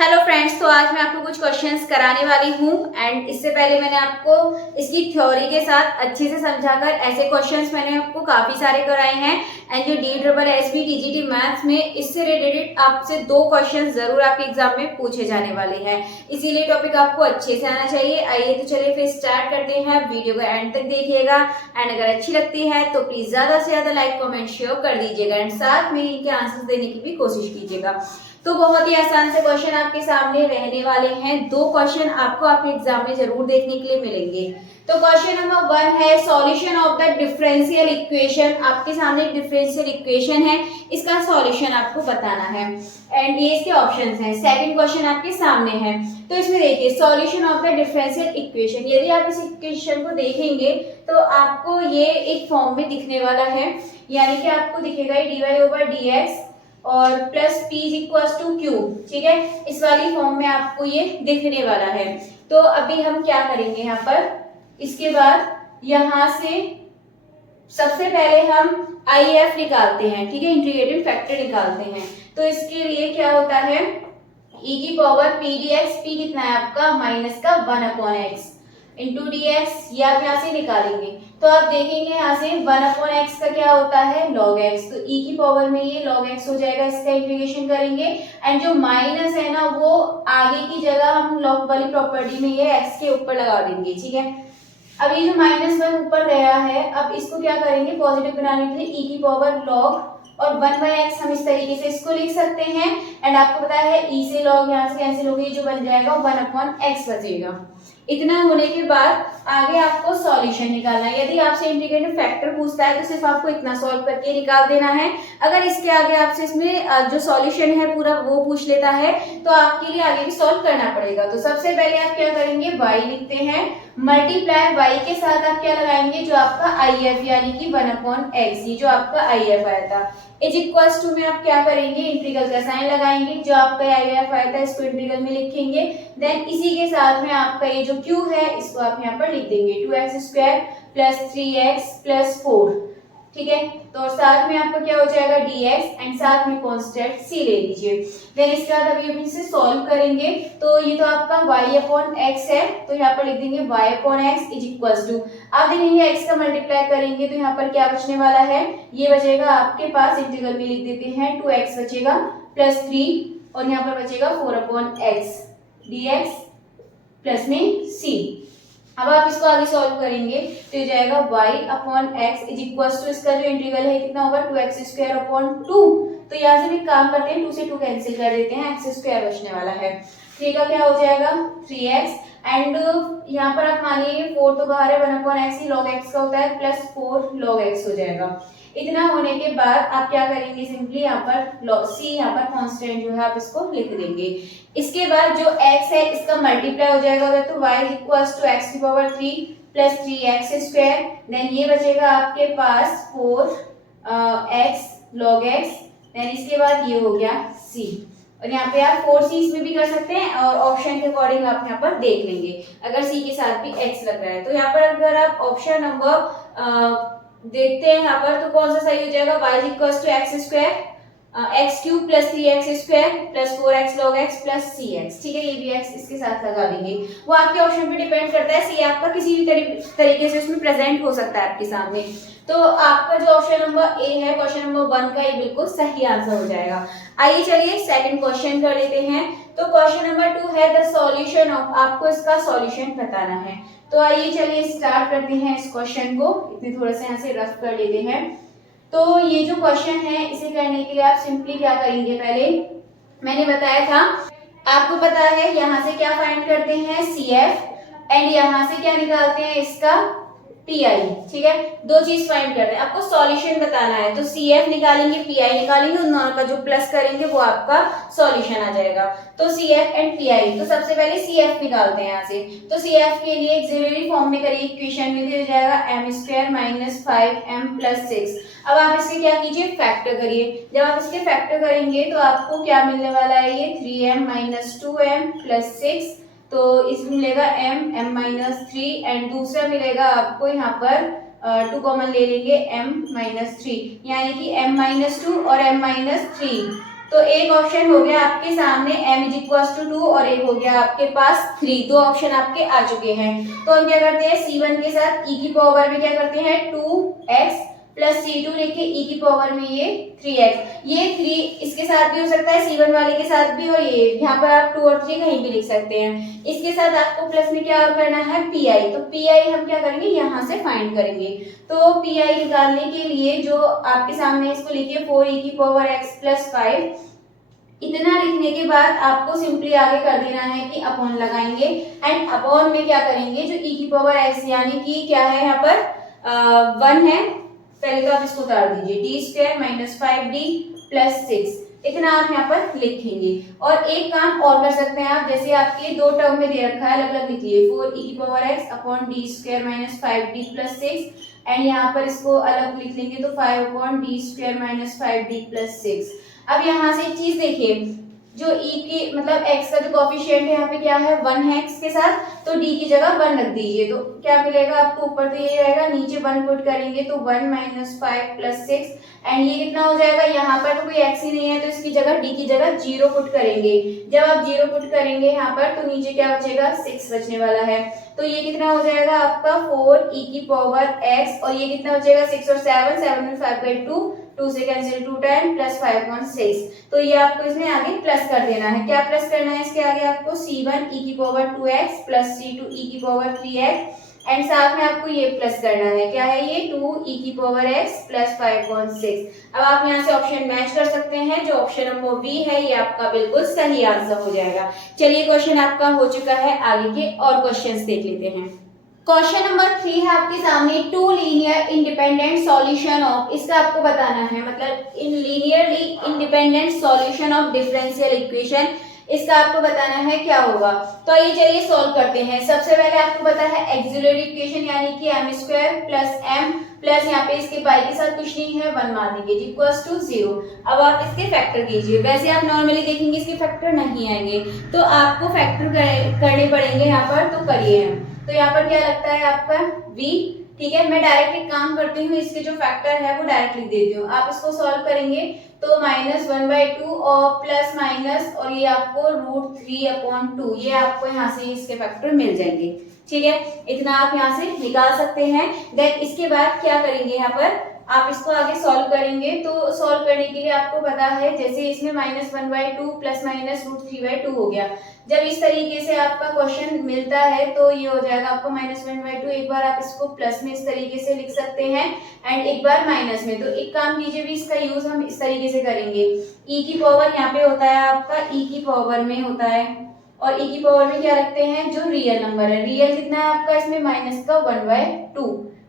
Hello friends, तो आज मैं आपको कुछ क्वेश्चंस कराने वाली हूँ एंड इससे पहले मैंने आपको इसकी थ्योरी के साथ अच्छे से समझाकर ऐसे क्वेश्चंस मैंने आपको काफ़ी सारे कराए हैं एंड जो DSSB TGT मैथ्स में इससे रिलेटेड आपसे 2 क्वेश्चंस जरूर आपके एग्जाम में पूछे जाने वाले हैं, इसीलिए टॉपिक आपको अच्छे से आना चाहिए। आइए तो चलिए फिर स्टार्ट करते हैं। वीडियो को एंड तक देखिएगा एंड अगर अच्छी लगती है तो प्लीज ज़्यादा से ज़्यादा लाइक कमेंट शेयर कर दीजिएगा एंड साथ में इनके आंसर्स देने की भी कोशिश कीजिएगा। तो बहुत ही आसान से क्वेश्चन आपके सामने रहने वाले हैं। 2 क्वेश्चन आपको आपके एग्जाम में जरूर देखने के लिए मिलेंगे। तो क्वेश्चन नंबर 1 है solution of the differential equation. आपके सामने एक डिफरेंशियल इक्वेशन है, इसका सॉल्यूशन आपको बताना है एंड ये इसके ऑप्शंस हैं। सेकंड क्वेश्चन आपके सामने है, तो इसमें देखिए solution of the differential equation. यदि आप इस इक्वेशन को देखेंगे तो आपको ये एक फॉर्म में दिखने वाला है, यानी कि आपको दिखेगा dy/dx और plus p equals to Q. ठीक है, इस वाली फॉर्म में आपको ये दिखने वाला है। तो अभी हम क्या करेंगे यहाँ पर, इसके बाद यहाँ से सबसे पहले हम IF निकालते हैं। ठीक है, इंटीग्रेटेड फैक्टर निकालते हैं। तो इसके लिए क्या होता है, e की पावर p dx, p कितना है आपका माइनस का 1/x इंटू dx, ये आप यहाँ से निकालेंगे तो आप देखेंगे यहाँ से 1/x का क्या होता है log x, तो e की पावर में ये log x हो जाएगा, इसका इंटीग्रेशन करेंगे एंड जो माइनस है ना वो आगे की जगह हम log वाली प्रॉपर्टी में ये x के ऊपर लगा देंगे। ठीक है, अब ये जो -1 ऊपर गया है, अब इसको क्या करेंगे पॉजिटिव बनाने के लिए e की पावर log और 1/x हम इस तरीके से इसको लिख सकते हैं एंड आपको पता है e से log यहाँ से कैंसिल हो गई, जो बन जाएगा 1/x बचेगा। इतना होने के बाद आगे आपको सॉल्यूशन निकालना है। यदि आपसे इंटीग्रेटेड फैक्टर पूछता है तो सिर्फ आपको इतना सॉल्व करके निकाल देना है। अगर इसके आगे आपसे इसमें जो सॉल्यूशन है पूरा वो पूछ लेता है तो आपके लिए आगे भी सॉल्व करना पड़ेगा। तो सबसे पहले आप क्या करेंगे, y लिखते हैं, मल्टीप्लाई y के साथ आप क्या लगाएंगे, जो आपका IF यानी कि 1/x, ये जो आपका IF आया था, इज इक्वल्स टू में आप क्या करेंगे, इंटीग्रल का साइन लगाएंगे, जो आपका IF आया था इसको इंटीग्रल में लिखेंगे। देन इसी के साथ में आपका ये जो q है इसको आप यहाँ पर लिख देंगे 2x² प्लस 3x प्लस 4। ठीक है, तो साथ में आपका क्या हो जाएगा dx एंड साथ में कांस्टेंट c ले लीजिए। देन इसके बाद अभी हम इसे सॉल्व करेंगे तो ये तो आपका y/x है, तो यहाँ पर लिख देंगे y/x इज इक्वल्स टू, आप देखेंगे x का मल्टीप्लाई करेंगे तो यहाँ पर क्या बचने वाला है, ये बचेगा आपके पास, इंटीग्रल में लिख देते हैं 2x बचेगा प्लस 3 और यहाँ पर बचेगा 4/x dx प्लस में c। अब आप इसको आगे सॉल्व करेंगे तो ये जाएगा y/x इज इक्वल्स टू, इसका जो इंटीग्रल है कितना होगा 2x²/2। तो यहाँ से भी काम करते हैं, 2 से 2 कैंसिल कर देते हैं, x² बचने वाला है। 3 का क्या हो जाएगा 3x एंड यहाँ पर आप मानिए 4 तो बाहर है, 1/x ही log x का होता है, प्लस 4 log x हो जाएगा। इतना होने के बाद आप क्या करेंगे, सिंपली यहाँ पर c यहाँ पर कांस्टेंट जो है आप इसको लिख देंगे। इसके बाद जो x है इसका मल्टीप्लाई हो जाएगा तो y equals to x³ plus 3x², then ये बचेगा आपके पास 4x log x, देन इसके बाद ये हो गया c और यहाँ पे आप 4c इसमें भी कर सकते हैं और ऑप्शन के अकॉर्डिंग आप यहाँ पर देख लेंगे अगर c के साथ भी x लग रहा है। तो यहाँ पर अगर आप ऑप्शन नंबर देखते हैं यहाँ पर तो कौन सा सही हो जाएगा, y equals to x² x³ plus 3x² plus 4x log x plus cx। ठीक है, ये भी x इसके साथ लगा देंगे, वो आपके ऑप्शन पे डिपेंड करता है, c आपका किसी भी तरीके से उसमें प्रेजेंट हो सकता है आपके सामने। तो आपका जो ऑप्शन नंबर ए है क्वेश्चन नंबर 1 का, ये बिल्कुल सही आंसर हो जाएगा। आइए चलिए सेकंड क्वेश्चन कर लेते हैं। तो क्वेश्चन नंबर 2 है द सॉल्यूशन ऑफ, आपको इसका सॉल्यूशन बताना है। तो आइए चलिए स्टार्ट करते हैं इस क्वेश्चन को, इतने थोड़ा सा यहाँ से रफ कर लेते हैं। तो ये जो क्वेश्चन है इसे करने के लिए आप सिंपली क्या करेंगे, पहले मैंने बताया था आपको पता है यहाँ से क्या फाइंड करते हैं CF एंड यहाँ से क्या निकालते हैं इसका PI। ठीक है, 2 चीज फाइंड करते हैं, आपको सॉल्यूशन बताना है तो CF निकालेंगे PI निकालेंगे, उन दोनों का जो प्लस करेंगे वो आपका सॉल्यूशन आ जाएगा। तो CF एंड PI, तो सबसे पहले CF निकालते हैं यहाँ से। तो CF के लिए ऑक्सिलरी फॉर्म में करिए, इक्वेशन में दे जाएगा m² - 5m + 6। अब आप इसके क्या कीजिए फैक्टर करिए, जब आप इसके फैक्टर करेंगे तो आपको क्या मिलने वाला है, ये 3m - 2m + 6, तो इसमें मिलेगा m-3 एंड दूसरा मिलेगा आपको यहाँ पर 2 कॉमन ले लेंगे m-3, यानी कि m-2 और m-3 तो एक ऑप्शन हो गया आपके सामने m इज इक्वल टू 2 और एक हो गया आपके पास 3। दो ऑप्शन आपके आ चुके हैं। तो हम क्या करते हैं c1 के साथ e की पावर में क्या करते हैं 2x प्लस c2 लेके e की पावर में ये 3x। ये 3 इसके साथ भी हो सकता है, c1 वाले के साथ भी, और ये यहाँ पर आप 2 और 3 कहीं भी लिख सकते हैं। इसके साथ आपको प्लस में क्या और करना है pi। तो pi हम क्या करेंगे यहाँ से फाइंड करेंगे। तो pi निकालने के लिए जो आपके सामने इसको लिखिए 4e की पावर x प्लस 5। इतना लिखने के बाद आपको सिंपली आगे कर देना है कि अपॉन लगाएंगे एंड अपॉन में क्या करेंगे जो e की पावर x यानी कि क्या है यहाँ पर 1 है, पहले तो आप इसको उतार दीजिए D square minus 5d plus 6, इतना आप यहाँ पर लिखेंगे। और एक काम और कर सकते हैं आप, जैसे आपके दो टर्म में दे रखा है अलग अलग लिखिए 4e की power x upon D square minus 5d plus 6 and यहाँ पर इसको अलग लिख लेंगे तो 5 upon D square minus 5d plus 6। अब यहाँ से एक चीज देखिए, जो e की मतलब x का जो कोफिशिएंट है यहाँ पे क्या है 1 है x के साथ, तो d की जगह 1 रख दीजिए। तो क्या मिलेगा आपको, ऊपर तो ये रहेगा, नीचे 1 पुट करेंगे तो 1 माइनस 5 प्लस 6 एंड ये कितना हो जाएगा, यहाँ पर तो कोई x ही नहीं है तो इसकी जगह d की जगह 0 पुट करेंगे। जब आप 0 पुट करेंगे यहाँ पर तो नीचे क्या बचेगा 6 बचने वाला है। तो ये कितना हो जाएगा आपका 4e की पावर x और ये कितना बचेगा 6 और 7 में 5 by 2, 2 से कैंसिल 2 टाइम प्लस 5.6। तो ये आपको इसमें आगे प्लस कर देना है। क्या प्लस करना है इसके आगे आपको c1 e की power 2x plus c2 e की पावर 3x एंड साथ में आपको ये प्लस करना है, क्या है ये 2 e की पावर x प्लस 5.6। अब आप यहाँ से ऑप्शन मैच कर सकते हैं, जो ऑप्शन नंबर बी है ये आपका बिल्कुल सही आंसर हो जाएगा। चलिए क्वेश्चन आपका हो चुका है, आगे के और क्वेश्चंस देख लेते हैं। क्वेश्चन नंबर 3 है आपके सामने, two linear independent solution of, इसका आपको बताना है मतलब इन linearly independent solution of differential equation, इसका आपको बताना है क्या होगा। तो ये चलिए सॉल्व करते हैं। सबसे पहले आपको पता है एक्सिलरी इक्वेशन यानी कि m square plus m plus यहाँ पे इसके बाई के साथ कुछ नहीं है 1 मान लीजिए इक्वल्स टू 0। अब आप इसके फैक्टर कीजिए, वैसे आप नॉर्मली देखेंगे इसके फैक्टर नहीं आएंगे तो आपको फैक्टर करने पड़ेंगे यहाँ पर, तो करिए। तो यहाँ पर क्या लगता है आपका v, ठीक है। मैं डायरेक्ट एक काम करती हूँ, इसके जो फैक्टर है वो डायरेक्ट लिख देती हूँ। आप इसको सॉल्व करेंगे तो माइनस 1/2 और प्लस माइनस और ये आपको √3/2, ये आपको यहाँ से इसके फैक्टर मिल जाएंगे, ठीक है। इतना आप यहाँ से निकाल सकते हैं। देन इसके बाद क्या करेंगे, यहाँ पर आप इसको आगे सॉल्व करेंगे। तो सॉल्व करने के लिए आपको पता है जैसे इसमें -1/2 प्लस माइनस √3/2 हो गया। जब इस तरीके से आपका क्वेश्चन मिलता है तो ये हो जाएगा आपको -1/2, एक बार आप इसको प्लस में इस तरीके से लिख सकते हैं एंड एक बार माइनस में। तो एक काम कीजिए भी, इसका यूज हम इस तरीके से करेंगे, e की पावर यहाँ पे होता है आपका e की पावर में होता है और e की पावर में क्या रखते हैं जो रियल नंबर है। रियल कितना है आपका इसमें माइनस का 1/2,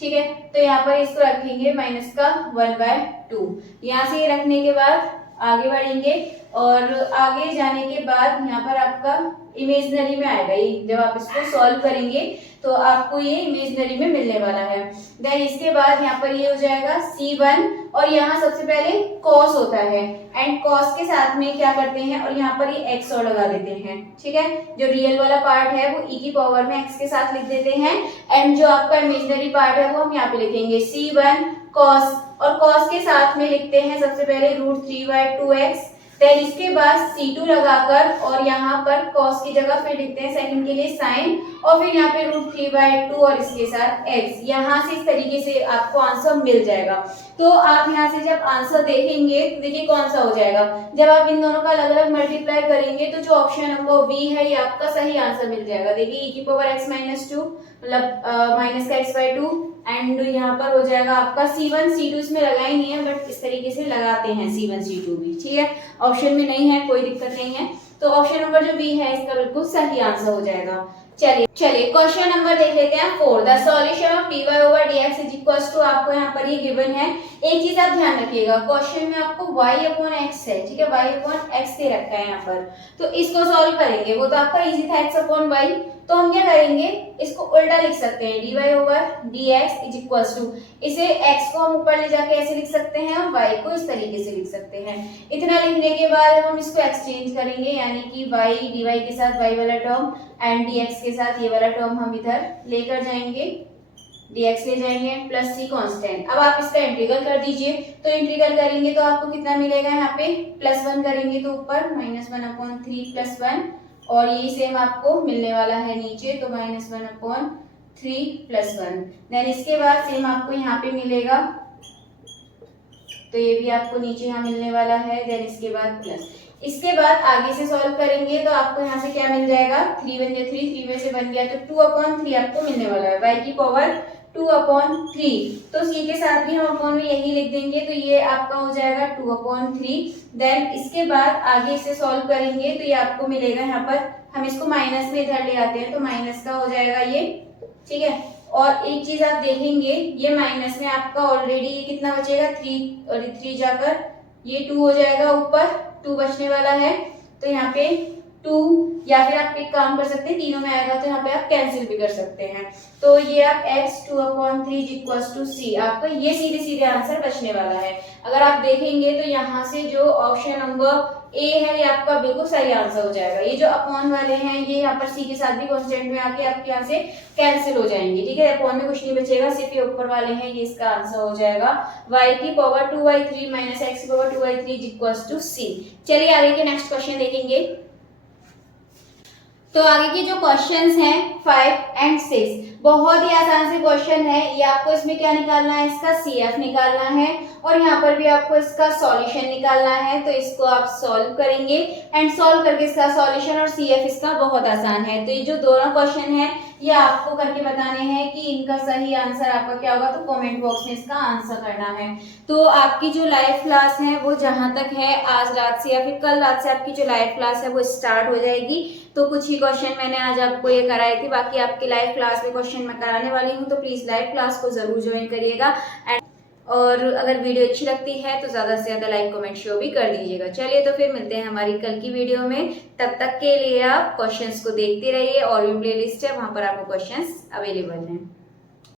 ठीक है। तो यहाँ पर इसको रखेंगे माइनस का 1/2। यहाँ से रखने के बाद आगे बढ़ेंगे और आगे जाने के बाद यहाँ पर आपका इमेजिनरी में आएगा ये। जब आप इसको सॉल्व करेंगे तो आपको ये इमेजिनरी में मिलने वाला है। देन इसके बाद यहाँ पर ये हो जाएगा c1 और यहाँ सबसे पहले cos होता है एंड cos के साथ में क्या करते हैं और यहाँ पर ये x और लगा देते हैं, ठीक है। जो रियल वाला पार्ट है वो e की पावर में x के साथ लिख देते हैं एंड जो आपका इमेजिनरी पार्ट है वो हम यहाँ पे लिखेंगे c1 cos और cos के साथ में लिखते हैं सबसे पहले √3/2x। देन इसके बाद c2 लगाकर और यहाँ पर cos की जगह फिर लिखते हैं सेकंड के लिए sin और फिर यहाँ पे √3/2 और इसके साथ x। यहाँ से इस तरीके से आपको आंसर मिल जाएगा। तो आप यहाँ से जब आंसर देखेंगे तो देखिए कौन सा हो जाएगा। जब आप इन दोनों का अलग अलग मल्टीप्लाई करेंगे तो जो ऑप्शन नंबर बी है ये आपका सही आंसर मिल जाएगा। देखिए e की पावर x - 2 मतलब माइनस का x/2 एंड यहाँ पर हो जाएगा आपका c1 c2, इसमें लगा ही नहीं है बट इस तरीके से लगाते हैं c1 c2 भी, ठीक है। ऑप्शन में नहीं है कोई दिक्कत नहीं है। तो ऑप्शन नंबर जो बी है इसका बिल्कुल सही आंसर हो जाएगा। चलिए क्वेश्चन नंबर देख लेते हैं 4। The solution of dy/dx is equals to, आपको यहाँ पर ये गिवन है। एक चीज आप ध्यान रखिएगा, क्वेश्चन में आपको y/x है, ठीक है, y/x दे रखा है यहाँ पर। तो इसको सॉल्व करेंगे, वो तो आपका इजी था x/y। तो हम क्या करेंगे, इसको उल्टा लिख सकते हैं dy/dx इज इक्वल्स टू, इसे x को हम ऊपर ले जाके ऐसे लिख सकते हैं और y को इस तरीके से लिख सकते हैं। इतना लिखने के बाद हम इसको एक्सचेंज करेंगे यानी कि y dy के साथ y वाला टर्म एंड dx के साथ ये वाला टर्म हम इधर लेकर जाएंगे। dx ले जाएंगे प्लस c कांस्टेंट। अब आप इसका इंटीग्रल कर दीजिए, तो इंटीग्रल करेंगे तो आपको कितना मिलेगा, यहाँ पे -1 करेंगे तो ऊपर -1/3 + 1 और ये सेम आपको मिलने वाला है नीचे, तो -1/3 + 1। देन इसके बाद सेम आपको यहाँ पे मिलेगा, तो ये भी आपको नीचे यहाँ मिलने वाला है। देन इसके बाद प्लस, इसके बाद आगे से सॉल्व करेंगे तो आपको यहाँ से क्या मिल जाएगा, 3 × 1 = 3, 3 में से 1 गया तो 2/3 आपको मिलने वाला है, y की पावर 2/3। तो c के साथ भी हम अपॉन में यही लिख देंगे, तो ये आपका हो जाएगा 2/3। देन इसके बाद आगे से सॉल्व करेंगे तो ये आपको मिलेगा, यहाँ पर हम इसको माइनस में इधर ले आते हैं तो माइनस का हो जाएगा ये, ठीक है। और एक चीज आप देखेंगे, ये माइनस में आपका ऑलरेडी ये कितना बचेगा, 3 और 3 जाकर ये 2 हो जाएगा, ऊपर 2 बचने वाला है, तो यहाँ पे 2, या फिर आप एक काम कर सकते हैं, तीनों में आएगा तो यहाँ पे आप कैंसिल भी कर सकते हैं। तो ये आप x 2/3 = c, आपका ये सीधे सीधे आंसर बचने वाला है। अगर आप देखेंगे तो यहाँ से जो ऑप्शन नंबर ए है ये आपका बिल्कुल सही आंसर हो जाएगा। ये जो अपॉन वाले हैं ये यहाँ पर सी के साथ भी कांस्टेंट में आके आपके यहाँ से कैंसिल हो जाएंगे, ठीक है। अपॉन में कुछ नहीं बचेगा, सिर्फ ये ऊपर वाले हैं, ये इसका आंसर हो जाएगा y की पावर 2/3 - x की पावर 2/3 = c। चलिए आगे के नेक्स्ट क्वेश्चन देखेंगे। तो आगे के जो क्वेश्चंस हैं 5 और 6 बहुत ही आसान से क्वेश्चन है। ये आपको इसमें क्या निकालना है, इसका CF निकालना है और यहाँ पर भी आपको इसका सॉल्यूशन निकालना है। तो इसको आप सॉल्व करेंगे एंड सॉल्व करके इसका सॉल्यूशन और CF इसका बहुत आसान है। तो ये जो दोनों क्वेश्चन है ये आपको करके बताने हैं कि इनका सही आंसर आपका क्या होगा, तो कमेंट बॉक्स में इसका आंसर करना है। तो आपकी जो लाइव क्लास है वो जहाँ तक है आज रात से या फिर कल रात से आपकी जो लाइव क्लास है वो स्टार्ट हो जाएगी। तो कुछ ही क्वेश्चन मैंने आज आपको ये कराए थे, बाकी आपकी लाइव क्लास में क्वेश्चन मैं कराने वाली हूँ, तो प्लीज लाइव क्लास को जरूर ज्वाइन करिएगा। और अगर वीडियो अच्छी लगती है तो ज़्यादा से ज़्यादा लाइक कमेंट शो भी कर दीजिएगा। चलिए तो फिर मिलते हैं हमारी कल की वीडियो में, तब तक के लिए आप क्वेश्चंस को देखते रहिए और भी प्लेलिस्ट है वहाँ पर आपको क्वेश्चंस अवेलेबल हैं।